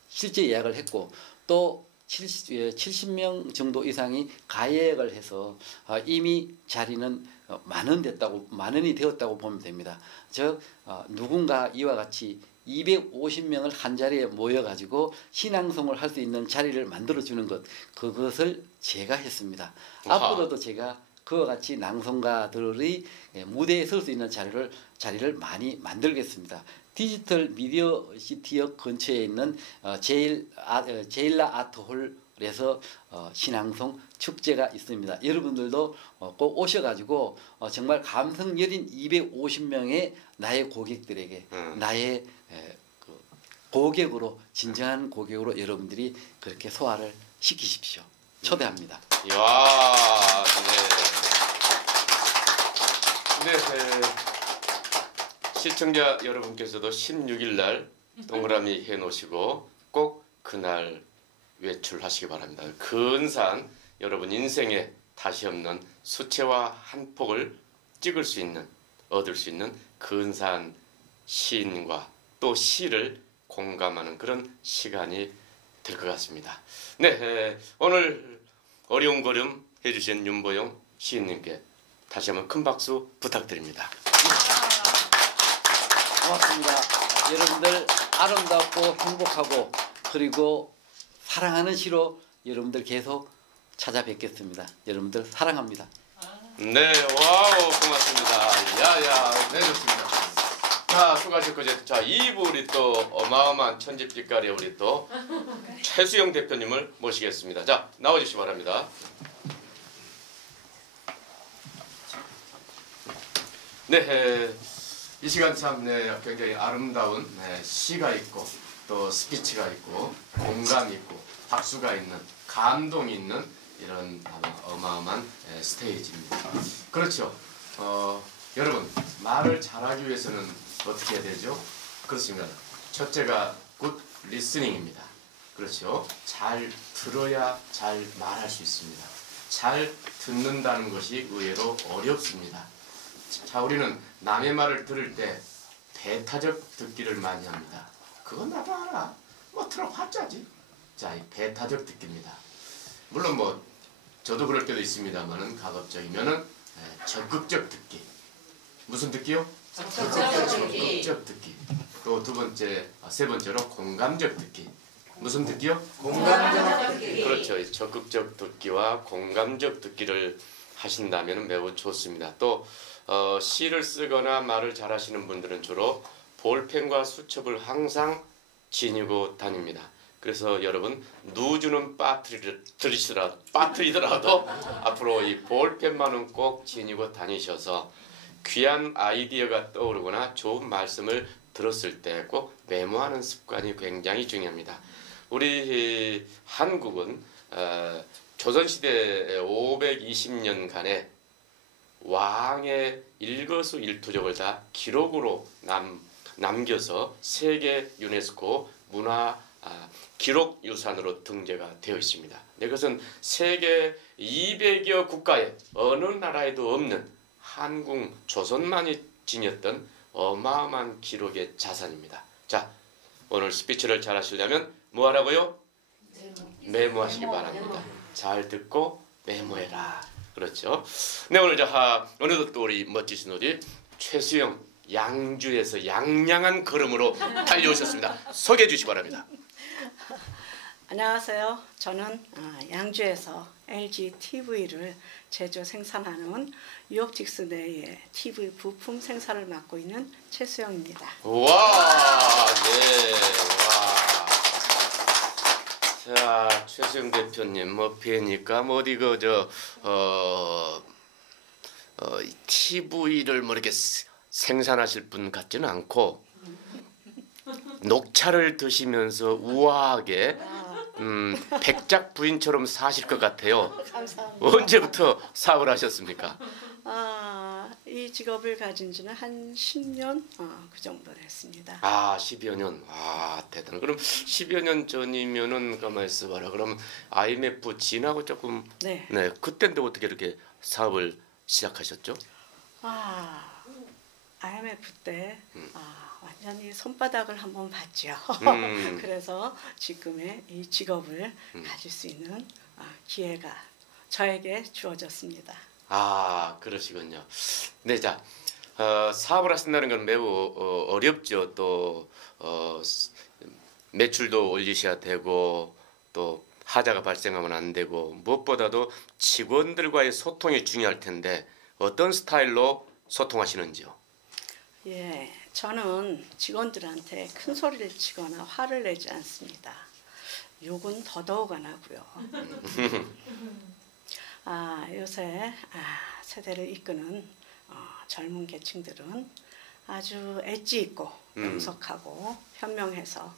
실제 예약을 했고 또 70명 정도 이상이 가예약을 해서 이미 자리는 만원이 되었다고 보면 됩니다. 즉 누군가 이와 같이 250명을 한 자리에 모여가지고 신앙송을 할 수 있는 자리를 만들어주는 그것을 제가 했습니다. 앞으로도 제가 그와 같이 낭송가들의 무대에 설 수 있는 자리를 많이 만들겠습니다. 디지털 미디어 시티역 근처에 있는 제일라 아트홀에서 신앙송 축제가 있습니다. 여러분들도 꼭 오셔가지고 정말 감성 여린 250명의 나의 고객들에게 나의 고객으로 진정한 고객으로 여러분들이 그렇게 소화를 시키십시오. 초대합니다. 이야, 네. 시청자 여러분께서도 16일 날 동그라미 해놓으시고 꼭 그날 외출하시기 바랍니다. 근사한 여러분 인생에 다시 없는 수채화 한 폭을 얻을 수 있는 근사한 시인과 또 시를 공감하는 그런 시간이 될 것 같습니다. 네, 오늘 어려운 걸음 해주신 윤보영 시인님께 다시 한번 큰 박수 부탁드립니다. 고맙습니다. 여러분들 아름답고 행복하고 그리고 사랑하는 시로 여러분들 계속 찾아뵙겠습니다. 여러분들 사랑합니다. 네, 와우, 고맙습니다. 야야, 네, 좋습니다. 자, 수고하셨고, 자, 2부 우리 또 어마어마한 천지빛깔의 우리 또 최수영 대표님을 모시겠습니다. 자, 나와주시기 바랍니다. 네, 이 시간 참 굉장히 아름다운 시가 있고 또 스피치가 있고 공감이 있고 박수가 있는 감동이 있는 이런 어마어마한 스테이지입니다. 그렇죠. 여러분 말을 잘하기 위해서는 어떻게 해야 되죠? 그렇습니다. 첫째가 굿 리스닝입니다. 그렇죠. 잘 들어야 잘 말할 수 있습니다. 잘 듣는다는 것이 의외로 어렵습니다. 자, 우리는 남의 말을 들을 때 배타적 듣기를 많이 합니다. 그건 나도 알아. 뭐 들어봤자지. 자, 이 배타적 듣기입니다. 물론 뭐 저도 그럴 때도 있습니다만은 가급적이면은 적극적 듣기. 무슨 듣기요? 적극적 듣기. 또 두 번째, 세 번째로 공감적 듣기. 무슨 듣기요? 공감적 듣기. 그렇죠. 이 적극적 듣기와 공감적 듣기를 하신다면 매우 좋습니다. 또 시를 쓰거나 말을 잘하시는 분들은 주로 볼펜과 수첩을 항상 지니고 다닙니다. 그래서 여러분 누주는 빠뜨리더라도 앞으로 이 볼펜만은 꼭 지니고 다니셔서 귀한 아이디어가 떠오르거나 좋은 말씀을 들었을 때 꼭 메모하는 습관이 굉장히 중요합니다. 우리 한국은 조선시대 520년간의 왕의 일거수일투족을 다 기록으로 남겨서 세계 유네스코 문화 기록 유산으로 등재가 되어 있습니다. 이것은 세계 200여 국가에 어느 나라에도 없는 한국 조선만이 지녔던 어마어마한 기록의 자산입니다. 자, 오늘 스피치를 잘 하시려면 뭐 하라고요? 메모하시기 바랍니다. 잘 듣고 메모해라. 그렇죠? 네, 오늘 오늘도 또 우리 멋지신 우리 최수영 양주에서 양양한 걸음으로 달려오셨습니다. 소개해 주시기 바랍니다. 안녕하세요. 저는 양주에서 LG TV를 제조 생산하는 유업직스 내의 TV 부품 생산을 맡고 있는 최수영입니다. 와, 네, 와. 자, 최수영 대표님, 뭐 뵈니까 뭐 어디 TV를 뭐 이렇게 생산하실 분 같지는 않고 녹차를 드시면서 우아하게 백작 부인처럼 사실 것 같아요. 감사합니다. 언제부터 사업을 하셨습니까? 이 직업을 가진 지는 한 10년 그 정도 됐습니다. 10여 년. 대단. 그럼 10여 년 전이면은 가만히 있어봐라. 그럼 IMF 지나고 조금 네. 그때인데 어떻게 이렇게 사업을 시작하셨죠? IMF 때 완전히 손바닥을 한번 봤죠. 그래서 지금의 이 직업을 가질 수 있는 기회가 저에게 주어졌습니다. 그러시군요. 네, 자, 사업을 하신다는 건 매우 어렵죠. 또 매출도 올리셔야 되고 또 하자가 발생하면 안 되고 무엇보다도 직원들과의 소통이 중요할 텐데 어떤 스타일로 소통하시는지요? 예, 저는 직원들한테 큰 소리를 치거나 화를 내지 않습니다. 욕은 더더욱 안 하고요. 요새 세대를 이끄는 젊은 계층들은 아주 엣지 있고 엄석하고 현명해서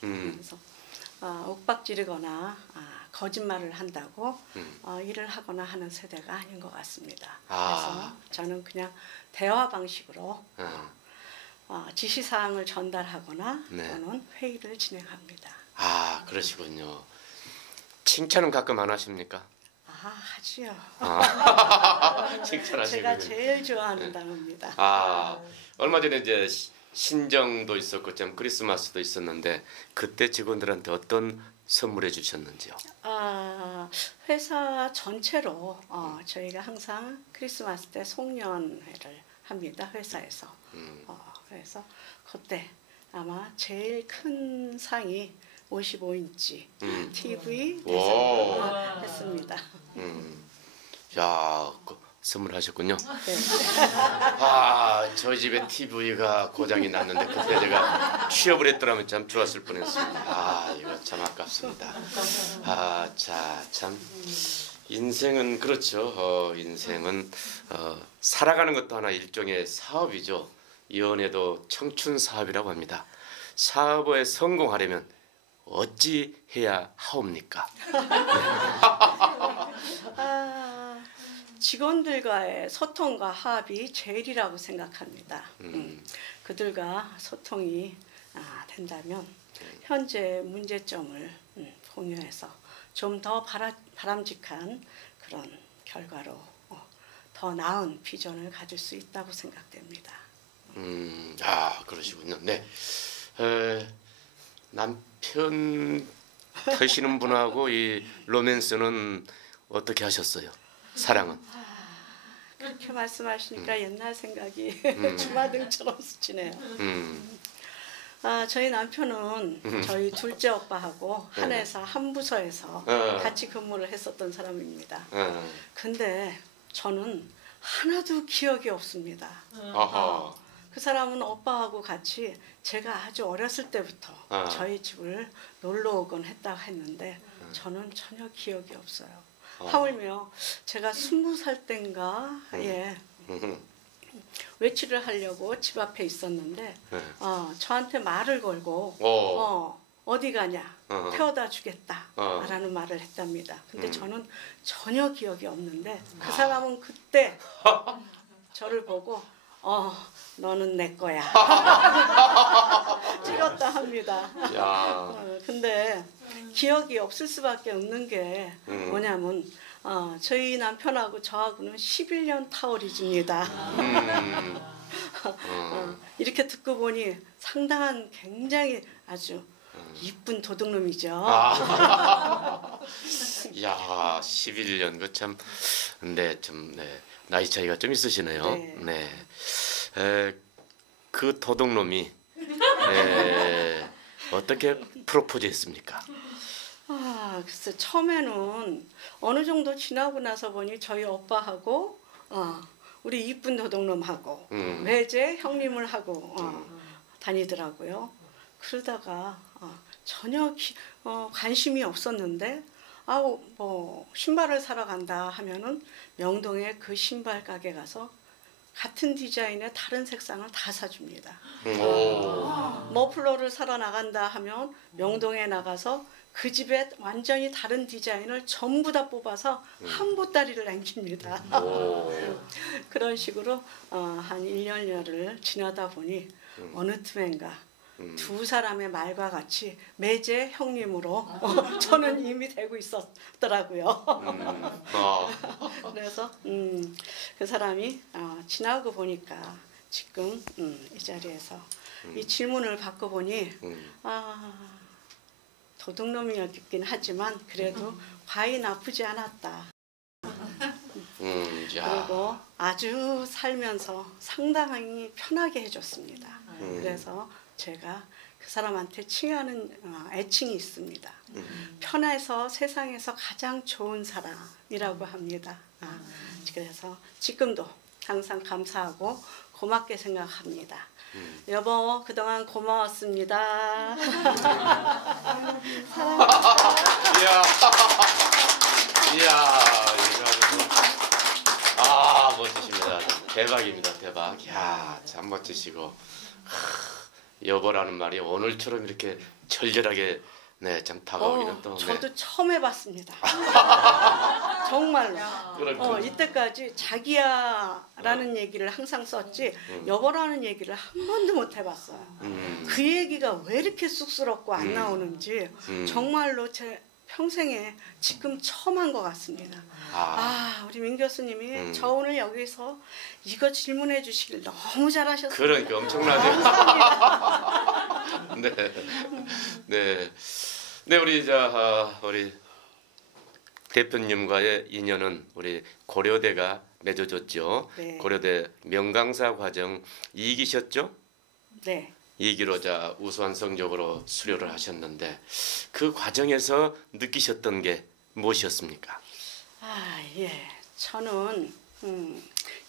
그래서 윽박지르거나 거짓말을 한다고 일을 하거나 하는 세대가 아닌 것 같습니다. 그래서 저는 그냥 대화 방식으로 지시사항을 전달하거나 또는 회의를 진행합니다. 그러시군요. 칭찬은 가끔 안 하십니까? 하지요. 칭찬하시군요. 제가 제일 좋아하는 단어입니다. 얼마 전에 이제 신정도 있었고 참 크리스마스도 있었는데 그때 직원들한테 어떤 선물해 주셨는지요? 회사 전체로 저희가 항상 크리스마스 때 송년회를 합니다. 회사에서. 그래서 그때 아마 제일 큰 상이 55인치 TV 대상으로 했습니다. 야, 선물하셨군요. 네. 저희 집에 TV가 고장이 났는데 그때 제가 취업을 했더라면 참 좋았을 뻔했습니다. 이거 참 아깝습니다. 참 인생은 그렇죠. 인생은 살아가는 것도 하나 일종의 사업이죠. 연애도 청춘 사업이라고 합니다. 사업에 성공하려면 어찌 해야 하옵니까? 직원들과의 소통과 화합이 제일이라고 생각합니다. 그들과 소통이 된다면 현재 문제점을 공유해서 좀 더 바람직한 그런 결과로 더 더 나은 비전을 가질 수 있다고 생각됩니다. 그러시군요. 네. 남편 되시는 분하고 이 로맨스는 어떻게 하셨어요? 사랑은? 그렇게 말씀하시니까 옛날 생각이 주마등처럼 스치네요. 저희 남편은 저희 둘째 오빠하고 한 회사 한 부서에서 같이 근무를 했었던 사람입니다. 근데 저는 하나도 기억이 없습니다. 아하. 그 사람은 오빠하고 같이 제가 아주 어렸을 때부터 저희 집을 놀러 오곤 했다고 했는데 저는 전혀 기억이 없어요. 하물며 제가 20살 땐가 외출을 하려고 집 앞에 있었는데 저한테 말을 걸고 어디 가냐 태워다 주겠다 라는 말을 했답니다. 근데 저는 전혀 기억이 없는데 그 사람은 그때 저를 보고 너는 내 거야 찍었다 합니다. 근데 기억이 없을 수밖에 없는 게 뭐냐면 저희 남편하고 저하고는 11년 타월이집니다. 이렇게 듣고 보니 상당한 굉장히 아주 이쁜 도둑놈이죠. 야, 11년 그 참, 근데 좀 나이 차이가 좀 있으시네요. 네. 그 도둑놈이 어떻게 프로포즈했습니까? 글쎄 처음에는 어느 정도 지나고 나서 보니 저희 오빠하고 우리 이쁜 도둑놈하고 외제 형님을 하고 다니더라고요. 그러다가 전혀 관심이 없었는데 뭐 신발을 사러 간다 하면은 명동에 그 신발 가게 가서 같은 디자인의 다른 색상을 다 사줍니다. 머플러를 사러 나간다 하면 명동에 나가서 그 집에 완전히 다른 디자인을 전부 다 뽑아서 한 보따리를 남깁니다. 그런 식으로 한 1년여를 지나다 보니 어느 틈엔가 두 사람의 말과 같이 매제 형님으로 저는 이미 되고 있었더라고요. 그래서 그 사람이 지나고 보니까 지금 이 자리에서 이 질문을 받고 보니 도둑놈이었긴 하지만 그래도 과히 나쁘지 않았다. 그리고 아주 살면서 상당히 편하게 해줬습니다. 그래서 제가 그 사람한테 칭하는 애칭이 있습니다. 편해서 세상에서 가장 좋은 사람이라고 합니다. 그래서 지금도 항상 감사하고 고맙게 생각합니다. 여보, 그동안 고마웠습니다. 이야, 멋지십니다. 대박입니다, 대박. 야, 참 멋지시고. 여보라는 말이 오늘처럼 이렇게 절절하게 참 다가오기는 또. 저도 처음 해봤습니다. 정말로. 이때까지 자기야라는 얘기를 항상 썼지 여보라는 얘기를 한 번도 못 해봤어요. 그 얘기가 왜 이렇게 쑥스럽고 안 나오는지 정말로 제 평생에 지금 처음 한 것 같습니다. 우리 민 교수님이 저 오늘 여기서 이거 질문해 주시길 너무 잘하셨어요. 그러니까 엄청나죠. 네, 우리 우리 대표님과의 인연은 우리 고려대가 맺어줬죠. 네. 고려대 명강사 과정 2기셨죠? 네. 2기로 우수한 성적으로 수료를 하셨는데 그 과정에서 느끼셨던 게 무엇이었습니까? 저는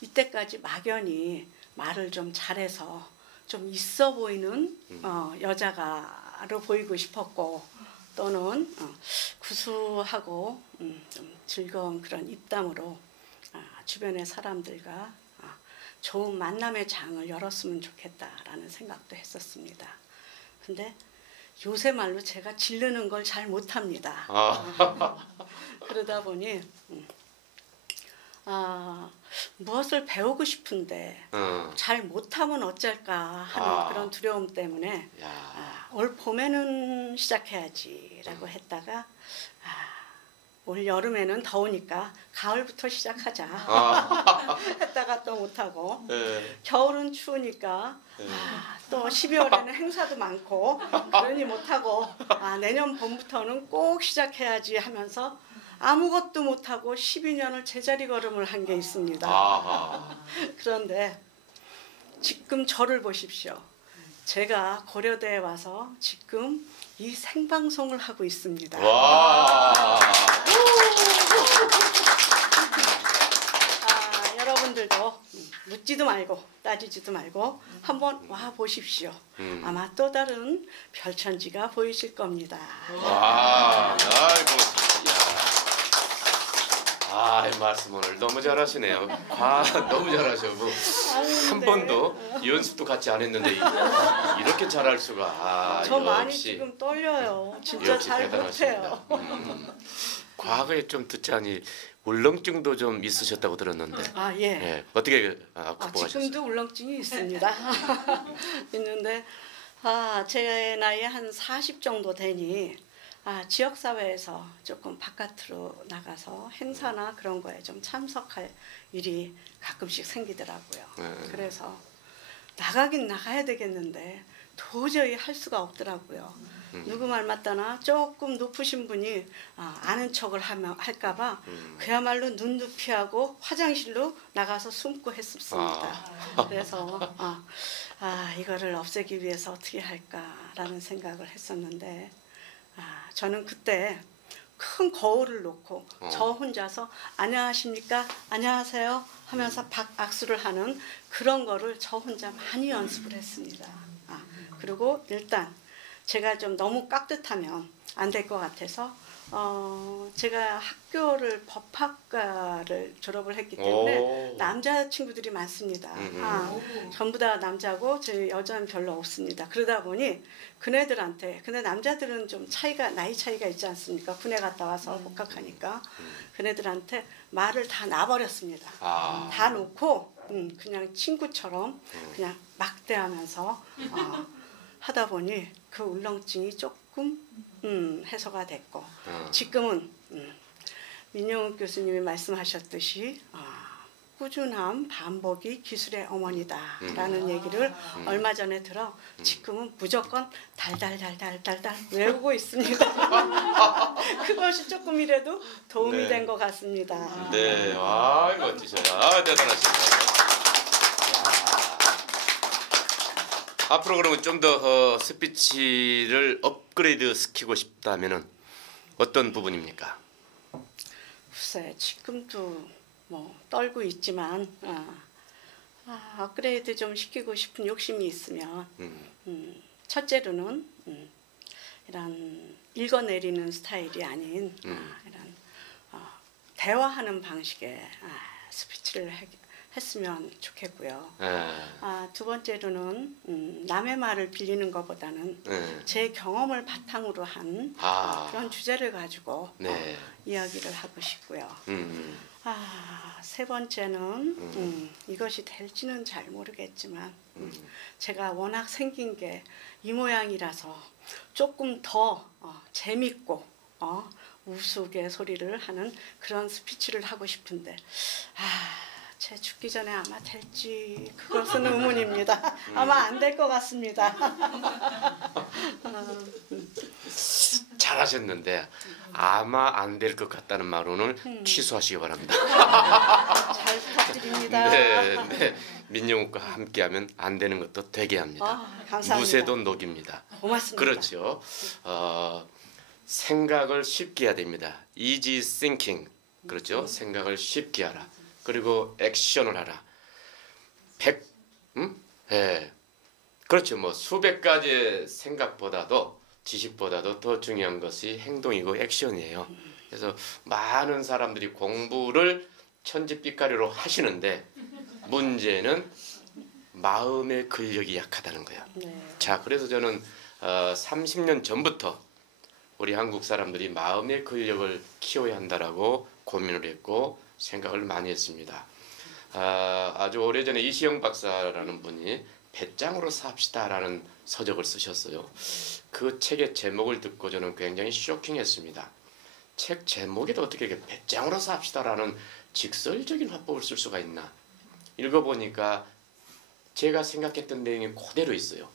이때까지 막연히 말을 좀 잘해서 좀 있어 보이는 여자가로 보이고 싶었고 또는 구수하고 좀 즐거운 그런 입담으로 주변의 사람들과 좋은 만남의 장을 열었으면 좋겠다라는 생각도 했었습니다. 근데 요새 말로 제가 지르는 걸 잘 못합니다. 그러다 보니 무엇을 배우고 싶은데 잘 못하면 어쩔까 하는 그런 두려움 때문에 올 봄에는 시작해야지라고 했다가 올 여름에는 더우니까 가을부터 시작하자. 했다가 또 못하고 네. 겨울은 추우니까 또 12월에는 행사도 많고 그러니 못하고 내년 봄부터는 꼭 시작해야지 하면서 아무것도 못하고 12년을 제자리 걸음을 한 게 있습니다. 그런데 지금 저를 보십시오. 제가 고려대에 와서 지금 이 생방송을 하고 있습니다. 와. 여러분들도 묻지도 말고 따지지도 말고 한번 와 보십시오. 아마 또 다른 별천지가 보이실 겁니다. 와, 고맙습니다. 이 말씀 오늘 너무 잘하시네요. 너무 잘하셔고 한 번도 연습도 같이 안 했는데 이렇게 잘할 수가. 저 많이 역시, 지금 떨려요. 진짜 잘 못해요. 과거에 좀 듣자니 울렁증도 좀 있으셨다고 들었는데. 예. 네, 어떻게 극복하셨어요? 지금도 울렁증이 있습니다. 있는데 제 나이에 한 40 정도 되니 지역사회에서 조금 바깥으로 나가서 행사나 그런 거에 좀 참석할 일이 가끔씩 생기더라고요. 그래서 나가긴 나가야 되겠는데 도저히 할 수가 없더라고요. 누구 말 맞다나 조금 높으신 분이 아는 척을 할까봐 그야말로 눈높이하고 화장실로 나가서 숨고 했었습니다. 그래서 이거를 없애기 위해서 어떻게 할까라는 생각을 했었는데 저는 그때 큰 거울을 놓고 저 혼자서 안녕하십니까 안녕하세요 하면서 악수를 하는 그런 거를 저 혼자 많이 연습을 했습니다. 그리고 일단 제가 좀 너무 깍듯하면 안 될 것 같아서 제가 학교를 법학과를 졸업을 했기 때문에 남자 친구들이 많습니다. 전부 다 남자고 제 여자는 별로 없습니다. 그러다 보니 그네들한테 근데 남자들은 좀 나이 차이가 있지 않습니까? 군에 갔다 와서 복학하니까 그네들한테 말을 다 놔버렸습니다. 다 놓고 그냥 친구처럼 그냥 막대하면서 하다 보니 그 울렁증이 조금 해소가 됐고 지금은 민영욱 교수님이 말씀하셨듯이 꾸준함 반복이 기술의 어머니다라는 얘기를 얼마 전에 들어 지금은 무조건 달달달달달달 외우고 있습니다. 그것이 조금이라도 도움이 된 것 같습니다. 네, 멋지셔요. 대단하십니다. 앞으로 그러면 좀 더 스피치를 업그레이드 시키고 싶다면은 어떤 부분입니까? 글쎄 지금도 뭐 떨고 있지만 업그레이드 좀 시키고 싶은 욕심이 있으면 첫째로는 이런 읽어내리는 스타일이 아닌 이런 대화하는 방식의 스피치를 했으면 좋겠고요. 두 번째로는 남의 말을 빌리는 것보다는 제 경험을 바탕으로 한 그런 주제를 가지고 이야기를 하고 싶고요. 세 번째는 이것이 될지는 잘 모르겠지만 제가 워낙 생긴 게 이 모양이라서 조금 더 재밌고 우스갯소리를 하는 그런 스피치를 하고 싶은데 제 죽기 전에 아마 될지 그것은 의문입니다. 아마 안 될 것 같습니다. 잘하셨는데 아마 안 될 것 같다는 말로는 취소하시기 바랍니다. 잘 부탁드립니다. 네. 민영욱과 함께하면 안 되는 것도 되게 합니다. 감사합니다. 무쇠도 녹입니다. 고맙습니다. 그렇죠. 생각을 쉽게 해야 됩니다. easy thinking. 그렇죠. 생각을 쉽게 하라. 그리고 액션을 하라. 그렇죠. 뭐 수백 가지의 생각보다도 지식보다도 더 중요한 것이 행동이고 액션이에요. 그래서 많은 사람들이 공부를 천지빛가리로 하시는데 문제는 마음의 근력이 약하다는 거예요. 자, 그래서 저는 30년 전부터 우리 한국 사람들이 마음의 근력을 키워야 한다라고 고민을 했고 생각을 많이 했습니다. 아주 오래전에 이시영 박사라는 분이 배짱으로 삽시다라는 서적을 쓰셨어요. 그 책의 제목을 듣고 저는 굉장히 쇼킹했습니다. 책 제목에도 어떻게 이렇게 배짱으로 삽시다라는 직설적인 화법을 쓸 수가 있나. 읽어보니까 제가 생각했던 내용이 그대로 있어요.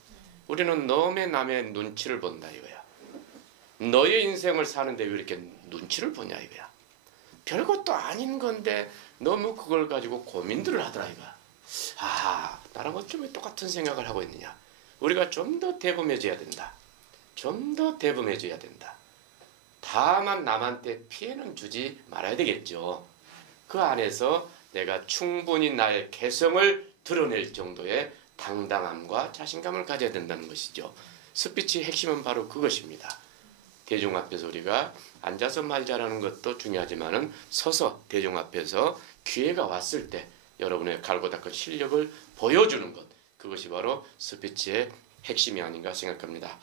우리는 너의 남의 눈치를 본다 이거야. 너의 인생을 사는데 왜 이렇게 눈치를 보냐 이거야. 별것도 아닌 건데 너무 그걸 가지고 고민들을 하더라 이거야. 아, 나랑 어쩜 왜 똑같은 생각을 하고 있느냐. 우리가 좀 더 대범해져야 된다. 좀 더 대범해져야 된다. 다만 남한테 피해는 주지 말아야 되겠죠. 그 안에서 내가 충분히 나의 개성을 드러낼 정도의 당당함과 자신감을 가져야 된다는 것이죠. 스피치의 핵심은 바로 그것입니다. 대중 앞에서 우리가 앉아서 말 잘하는 것도 중요하지만은 서서 대중 앞에서 기회가 왔을 때 여러분의 갈고 닦은 실력을 보여주는 것, 그것이 바로 스피치의 핵심이 아닌가 생각합니다.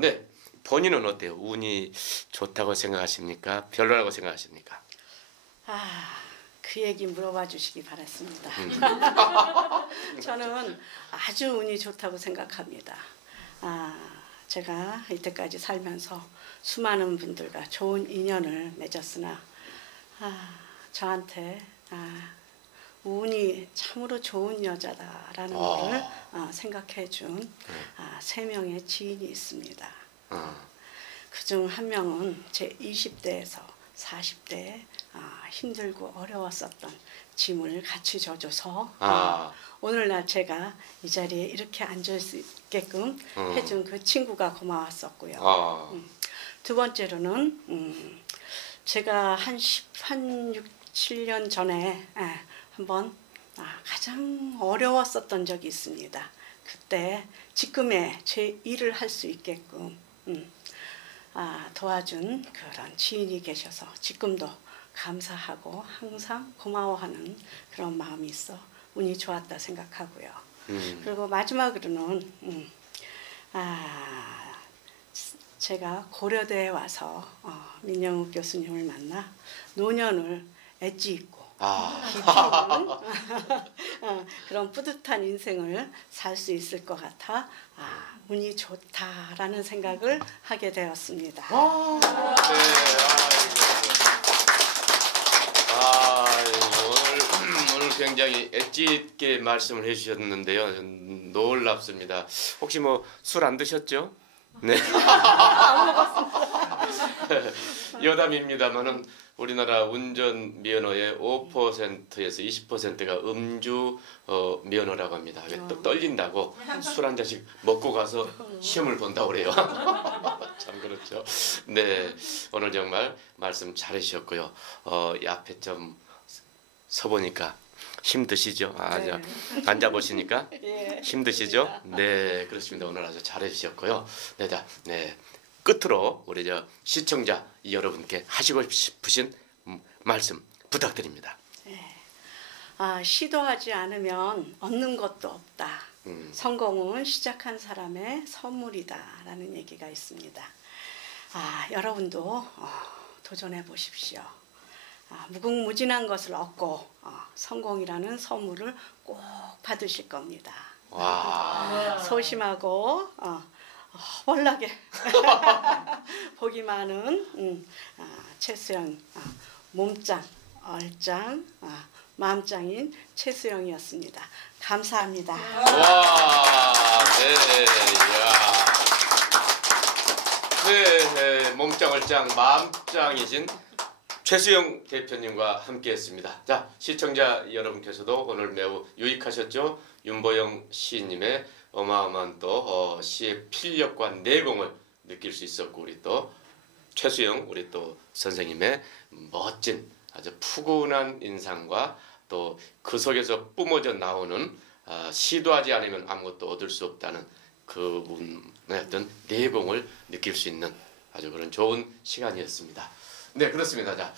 네, 본인은 어때요? 운이 좋다고 생각하십니까? 별로라고 생각하십니까? 그 얘기 물어봐 주시기 바랐습니다. 저는 아주 운이 좋다고 생각합니다. 제가 이때까지 살면서 수많은 분들과 좋은 인연을 맺었으나 저한테 운이 참으로 좋은 여자다라는 것을 생각해 준 3명의 지인이 있습니다. 그중 한 명은 제 20대에서 40대에 힘들고 어려웠었던 짐을 같이 져줘서 오늘날 제가 이 자리에 이렇게 앉을 수 있게끔 해준 그 친구가 고마웠었고요. 두 번째로는 제가 한 7년 전에 한번 가장 어려웠었던 적이 있습니다. 그때 지금의 제 일을 할 수 있게끔 도와준 그런 지인이 계셔서 지금도 감사하고 항상 고마워하는 그런 마음이 있어 운이 좋았다 생각하고요. 그리고 마지막으로는 제가 고려대에 와서 민영욱 교수님을 만나 노년을 엣지 있고 깊이 있는 그런 뿌듯한 인생을 살 수 있을 것 같아 운이 좋다라는 생각을 하게 되었습니다. 오늘 굉장히 엣지 있게 말씀을 해주셨는데요. 놀랍습니다. 혹시 뭐 술 안 드셨죠? 네. 안 먹었습니다. 여담입니다만은 우리나라 운전 면허의 5%에서 20%가 음주 면허라고 합니다. 또 떨린다고 술 한 잔씩 먹고 가서 시험을 본다고 그래요. 참 그렇죠. 네, 오늘 정말 말씀 잘해주셨고요. 이 앞에 좀 서보니까 힘드시죠? 네. 앉아보시니까 예, 힘드시죠? 그렇습니다. 네, 그렇습니다. 오늘 아주 잘해주셨고요. 네. 끝으로 우리 시청자 여러분께 하시고 싶으신 말씀 부탁드립니다. 시도하지 않으면 얻는 것도 없다. 성공은 시작한 사람의 선물이다라는 얘기가 있습니다. 여러분도 도전해 보십시오. 무궁무진한 것을 얻고 성공이라는 선물을 꼭 받으실 겁니다. 소심하고 월나게 복이 많은 최수영 몸짱, 얼짱, 마음짱인 최수영이었습니다. 감사합니다. 네, 몸짱, 얼짱, 마음짱이신 최수영 대표님과 함께했습니다. 자, 시청자 여러분께서도 오늘 매우 유익하셨죠? 윤보영 시인님의 어마어마한 또 시의 필력과 내공을 느낄 수 있었고, 우리 또 최수영 우리 또 선생님의 멋진 아주 푸근한 인상과 또 그 속에서 뿜어져 나오는 시도하지 않으면 아무것도 얻을 수 없다는 그분의 어떤 내공을 느낄 수 있는 아주 그런 좋은 시간이었습니다. 네, 그렇습니다. 자,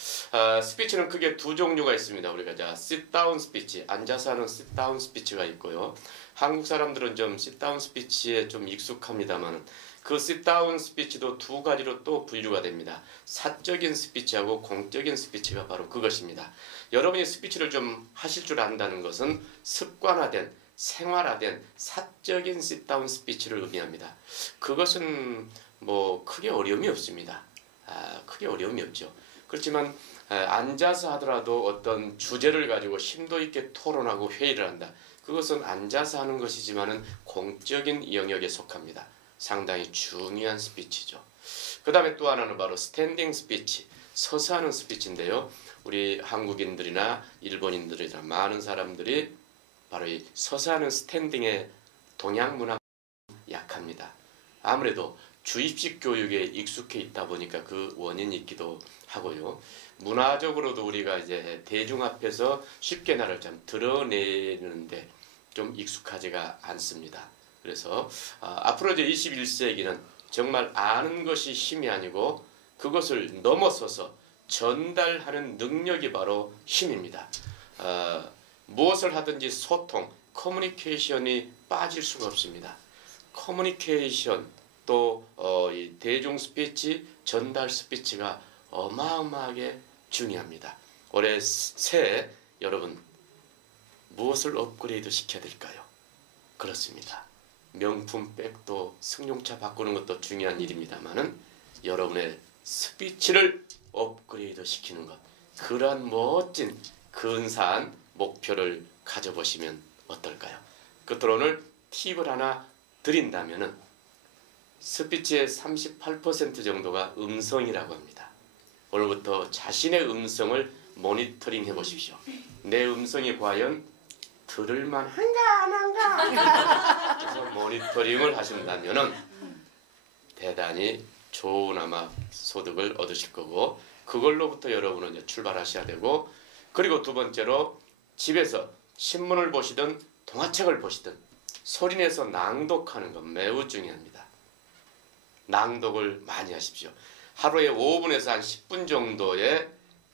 스피치는 크게 두 종류가 있습니다. 우리가 sit-down 스피치, 앉아서 하는 sit-down 스피치가 있고요. 한국 사람들은 좀 sit-down 스피치에 좀 익숙합니다만 그 sit-down 스피치도 두 가지로 또 분류가 됩니다. 사적인 스피치하고 공적인 스피치가 바로 그것입니다. 여러분이 스피치를 좀 하실 줄 안다는 것은 습관화된, 생활화된 사적인 sit-down 스피치를 의미합니다. 그것은 뭐 크게 어려움이 없습니다. 크게 어려움이 없죠. 그렇지만 앉아서 하더라도 어떤 주제를 가지고 심도 있게 토론하고 회의를 한다. 그것은 앉아서 하는 것이지만은 공적인 영역에 속합니다. 상당히 중요한 스피치죠. 그 다음에 또 하나는 바로 스탠딩 스피치, 서서 하는 스피치인데요. 우리 한국인들이나 일본인들이나 많은 사람들이 바로 이 서서 하는 스탠딩의 동양 문화 약합니다. 아무래도 주입식 교육에 익숙해 있다 보니까 그 원인이 있기도 하고요. 문화적으로도 우리가 이제 대중 앞에서 쉽게 나를 좀 드러내는데 좀 익숙하지가 않습니다. 그래서 앞으로 이제 21세기는 정말 아는 것이 힘이 아니고 그것을 넘어서서 전달하는 능력이 바로 힘입니다. 무엇을 하든지 소통, 커뮤니케이션이 빠질 수가 없습니다. 커뮤니케이션 또 이 대중 스피치, 전달 스피치가 어마어마하게 중요합니다. 올해 새해 여러분 무엇을 업그레이드 시켜야 될까요? 그렇습니다. 명품 백도 승용차 바꾸는 것도 중요한 일입니다만은 여러분의 스피치를 업그레이드 시키는 것, 그러한 멋진 근사한 목표를 가져보시면 어떨까요? 끝으로 오늘 팁을 하나 드린다면은 스피치의 38% 정도가 음성이라고 합니다. 오늘부터 자신의 음성을 모니터링 해보십시오. 내 음성이 과연 들을만 한가 안 한가? 그래서 모니터링을 하신다면은 대단히 좋은 아마 소득을 얻으실 거고 그걸로부터 여러분은 이제 출발하셔야 되고 그리고 두 번째로 집에서 신문을 보시든 동화책을 보시든 소리내서 낭독하는 건 매우 중요합니다. 낭독을 많이 하십시오. 하루에 5분에서 한 10분 정도의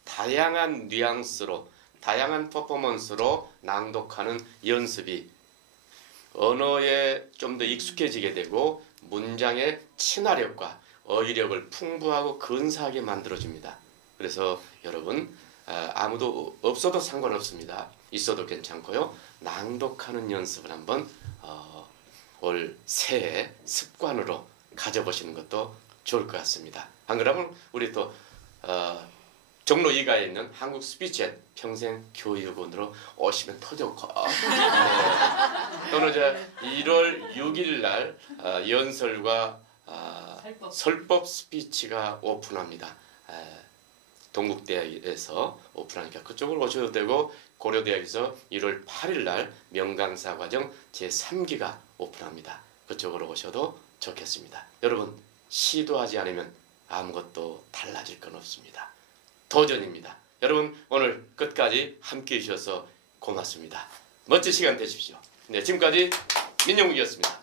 다양한 뉘앙스로 다양한 퍼포먼스로 낭독하는 연습이 언어에 좀 더 익숙해지게 되고 문장의 친화력과 어휘력을 풍부하고 근사하게 만들어줍니다. 그래서 여러분 아무도 없어도 상관없습니다. 있어도 괜찮고요. 낭독하는 연습을 한번 올 새해 습관으로 가져보시는 것도 좋을 것 같습니다. 안 그러면 우리 또 종로 2가에 있는 한국 스피치앤 평생교육원으로 오시면 더 좋고 네. 또는 이제 1월 6일 날 연설과 설법 스피치가 오픈합니다. 동국대학에서 오픈하니까 그쪽으로 오셔도 되고 고려대학에서 1월 8일 날 명강사 과정 제3기가 오픈합니다. 그쪽으로 오셔도 좋겠습니다. 여러분 시도하지 않으면 아무것도 달라질 건 없습니다. 도전입니다. 여러분 오늘 끝까지 함께해 주셔서 고맙습니다. 멋진 시간 되십시오. 네, 지금까지 민영욱이었습니다.